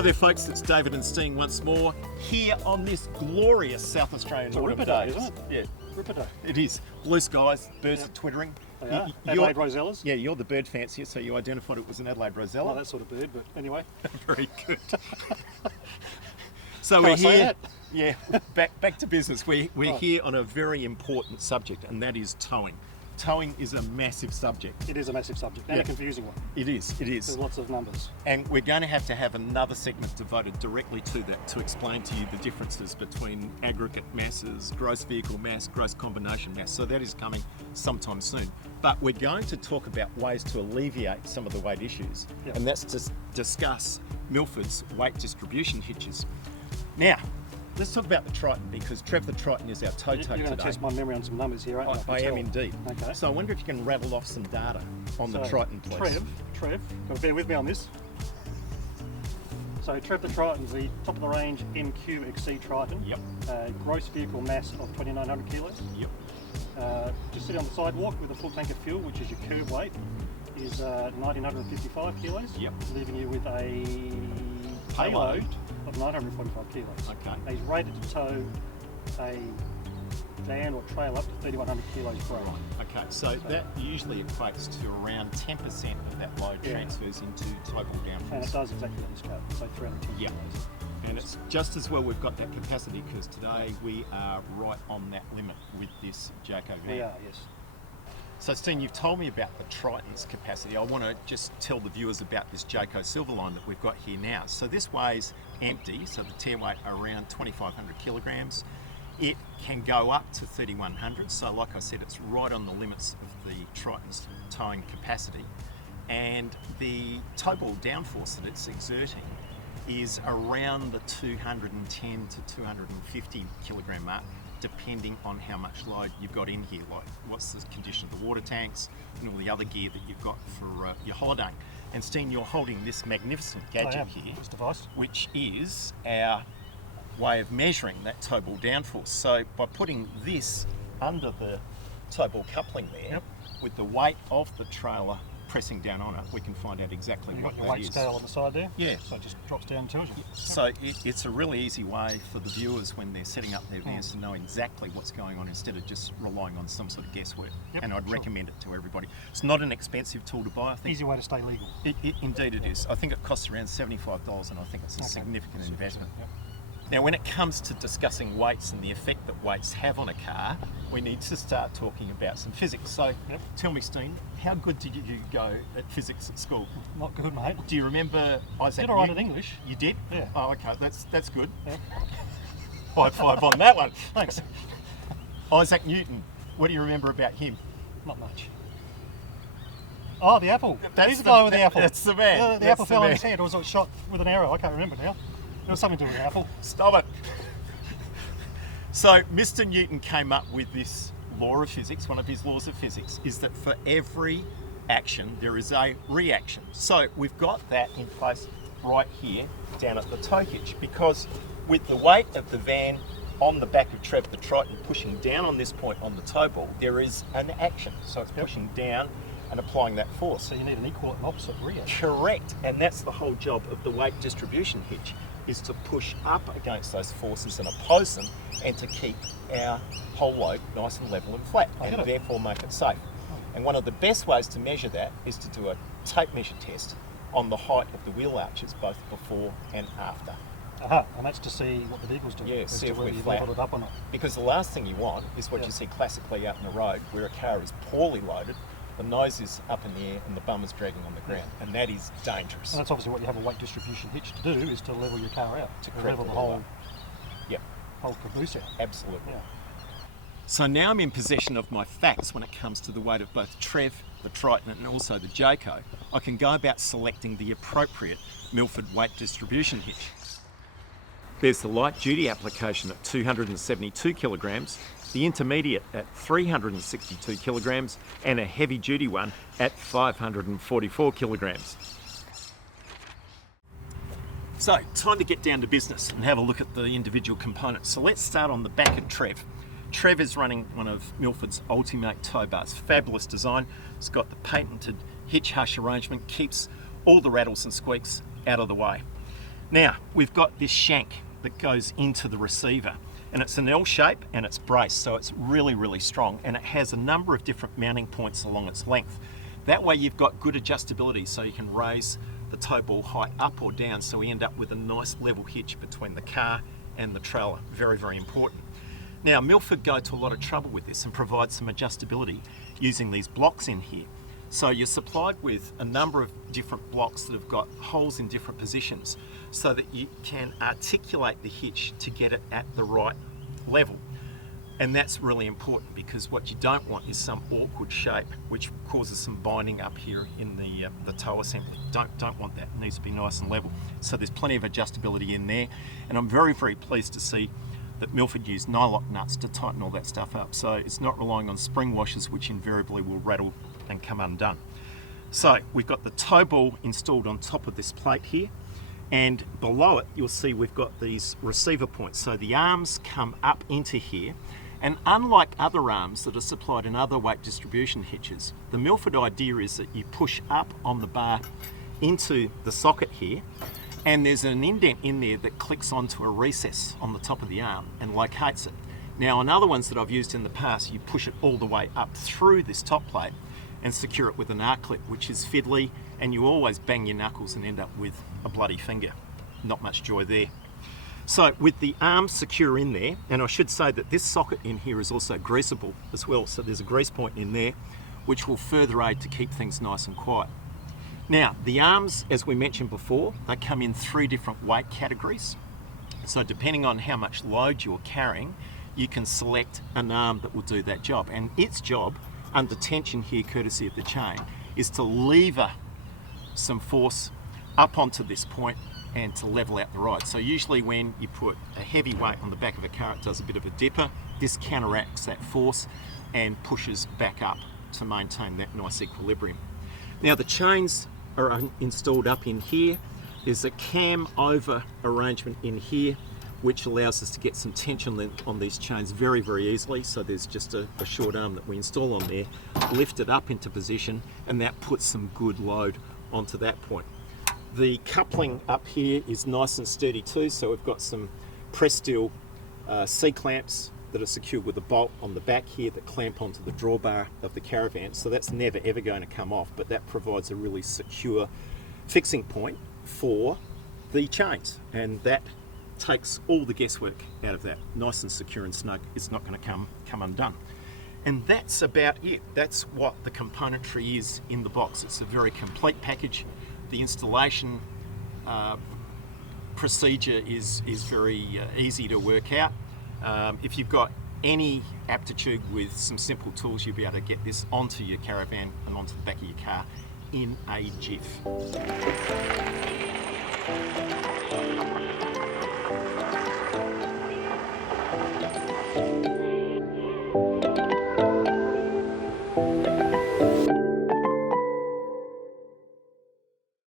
Hello there folks, it's David and Steen once more here on this glorious South Australian autumn Ripper day. Day, isn't it? Yeah, Ripper Day. it is. Blue skies, birds are twittering. They are. You're- Adelaide Rosellas. Yeah, you're the bird fancier, so you identified it was an Adelaide Rosella. Not that sort of bird, but anyway. Very good. So Can we're I say here. that? Yeah, back to business. We're here on a very important subject, and that is towing. Towing is a massive subject. It is a massive subject and Yeah. a confusing one. It is. There's lots of numbers. And we're going to have another segment devoted directly to that to explain to you the differences between aggregate masses, gross vehicle mass, gross combination mass. So that is coming sometime soon. But we're going to talk about ways to alleviate some of the weight issues. Yep. And that's to discuss Milford's weight distribution hitches. Now, let's talk about the Triton, because Trev the Triton is our tow You're tote going to today. test my memory on some numbers here, aren't you? I can am tell. indeed. Okay. So I wonder if you can rattle off some data on the So, Triton, please. Trev, got to bear with me on this. So Trev the Triton's the top of the range MQXC Triton. Yep. Gross vehicle mass of 2,900 kilos. Yep. Just sitting on the sidewalk with a full tank of fuel, which is your curb weight, is 1,955 kilos. Yep. Leaving you with a payload of 945 kilos. Okay. Now, he's rated to tow a van or trailer up to 3,100 kilos per hour. Okay, so that usually equates to around 10% of that load Yeah. transfers into total And it downforce. does exactly on this car, so 310 Yeah. kilos. And it's just as well we've got that capacity, because today we are right on that limit with this Jayco van. We are, yes. So Steen, you've told me about the Triton's capacity. I want to just tell the viewers about this Jayco Silverline that we've got here now. So this weighs empty, so the tare weight around 2,500 kilograms. It can go up to 3,100, so like I said, it's right on the limits of the Triton's towing capacity. And the tow ball downforce that it's exerting is around the 210 to 250 kilogram mark, depending on how much load you've got in here, like what's the condition of the water tanks and all the other gear that you've got for your holiday. And Steen, you're holding this magnificent gadget I am, here, this device. which is our way of measuring that tow ball downforce. So by putting this under the tow ball coupling there, Yep. with the weight of the trailer pressing down on it, we can find out exactly You've what got your that weight is. scale on the side there. Yeah. So it just drops down and tells you. So it's a really easy way for the viewers when they're setting up their vans to know exactly what's going on instead of just relying on some sort of guesswork. Yep, And I'd sure. recommend it to everybody. It's not an expensive tool to buy. I think Easy way to stay legal. Indeed it is. I think it costs around $75, and I think it's a Okay. significant investment. Yep. Now, when it comes to discussing weights and the effect that weights have on a car, we need to start talking about some physics. So, Yep. tell me, Steen, how good did you go at physics at school? Not good, mate. Do you remember Isaac Did all right Newton? in English. You did? Yeah. Oh, okay, that's good. Yeah. High five on that one. Thanks. Isaac Newton, what do you remember about him? Not much. Oh, the apple. That's He's the the- guy with the apple. that's the man. The That's apple the fell on man. his head, or was it shot with an arrow? I can't remember now. There was something to do with the apple. Stop it. So, Mr. Newton came up with this law of physics. One of his laws of physics is that for every action, there is a reaction. So, we've got that in place right here down at the tow hitch, because with the weight of the van on the back of Trev the Triton pushing down on this point on the tow ball, there is an action. So, it's pushing down and applying that force. So you need an equal and opposite reaction. Correct, and that's the whole job of the weight distribution hitch, is to push up against those forces and oppose them, and to keep our whole load nice and level and flat, I get and it. therefore make it safe. And one of the best ways to measure that is to do a tape measure test on the height of the wheel arches, both before and after. Aha, and that's to see what the vehicle's doing. Yeah, as see to if whether we're you've flat. leveled it up or not. Because the last thing you want is what Yeah. you see classically out in the road, where a car is poorly loaded, the nose is up in the air and the bum is dragging on the ground, and that is dangerous. And that's obviously what you have a weight distribution hitch to do, is to level your car out. To To correct level the the whole Yep, whole caboose out. absolutely. Yeah. So now I'm in possession of my facts when it comes to the weight of both Trev, the Triton, and also the Jayco. I can go about selecting the appropriate Milford weight distribution hitch. There's the light duty application at 272 kilograms, the intermediate at 362 kilograms, and a heavy duty one at 544 kilograms. So, time to get down to business and have a look at the individual components. So let's start on the back of Trev. Trev is running one of Milford's Ultimate tow bars. Fabulous design. It's got the patented hitch hush arrangement, keeps all the rattles and squeaks out of the way. Now, we've got this shank that goes into the receiver, and it's an L shape and it's braced, so it's really, really strong, and it has a number of different mounting points along its length. That way you've got good adjustability, so you can raise the tow ball height up or down, so we end up with a nice level hitch between the car and the trailer. Very, very important. Now, Milford go to a lot of trouble with this and provide some adjustability using these blocks in here. So you're supplied with a number of different blocks that have got holes in different positions so that you can articulate the hitch to get it at the right level. And that's really important, because what you don't want is some awkward shape which causes some binding up here in the tow assembly. Don't want that. It needs to be nice and level. So there's plenty of adjustability in there, and I'm very, very pleased to see that Milford use nylock nuts to tighten all that stuff up. So it's not relying on spring washers, which invariably will rattle and come undone. So we've got the tow ball installed on top of this plate here, and below it you'll see we've got these receiver points. So the arms come up into here, and unlike other arms that are supplied in other weight distribution hitches, the Milford idea is that you push up on the bar into the socket here, and there's an indent in there that clicks onto a recess on the top of the arm and locates it. Now, on other ones that I've used in the past, you push it all the way up through this top plate and secure it with an R-clip, which is fiddly, and you always bang your knuckles and end up with a bloody finger. Not much joy there. So with the arms secure in there, and I should say that this socket in here is also greasable as well, so there's a grease point in there which will further aid to keep things nice and quiet. Now, the arms, as we mentioned before, they come in 3 different weight categories. So depending on how much load you're carrying, you can select an arm that will do that job. And its job, under tension here, courtesy of the chain, is to lever some force up onto this point and to level out the ride. So usually when you put a heavy weight on the back of a car, it does a bit of a dipper. This counteracts that force and pushes back up to maintain that nice equilibrium. Now, the chains are installed up in here. There's a cam over arrangement in here which allows us to get some tension length on these chains very, very easily. So there's just a short arm that we install on there, lift it up into position, and that puts some good load onto that point. The coupling up here is nice and sturdy too, so we've got some press steel C-clamps that are secured with a bolt on the back here that clamp onto the drawbar of the caravan, so that's never ever going to come off, but that provides a really secure fixing point for the chains, and that takes all the guesswork out of that. Nice and secure and snug. It's not going to come undone. And that's about it. That's what the componentry is in the box. It's a very complete package. The installation procedure is very easy to work out. If you've got any aptitude with some simple tools, you'll be able to get this onto your caravan and onto the back of your car in a jiff.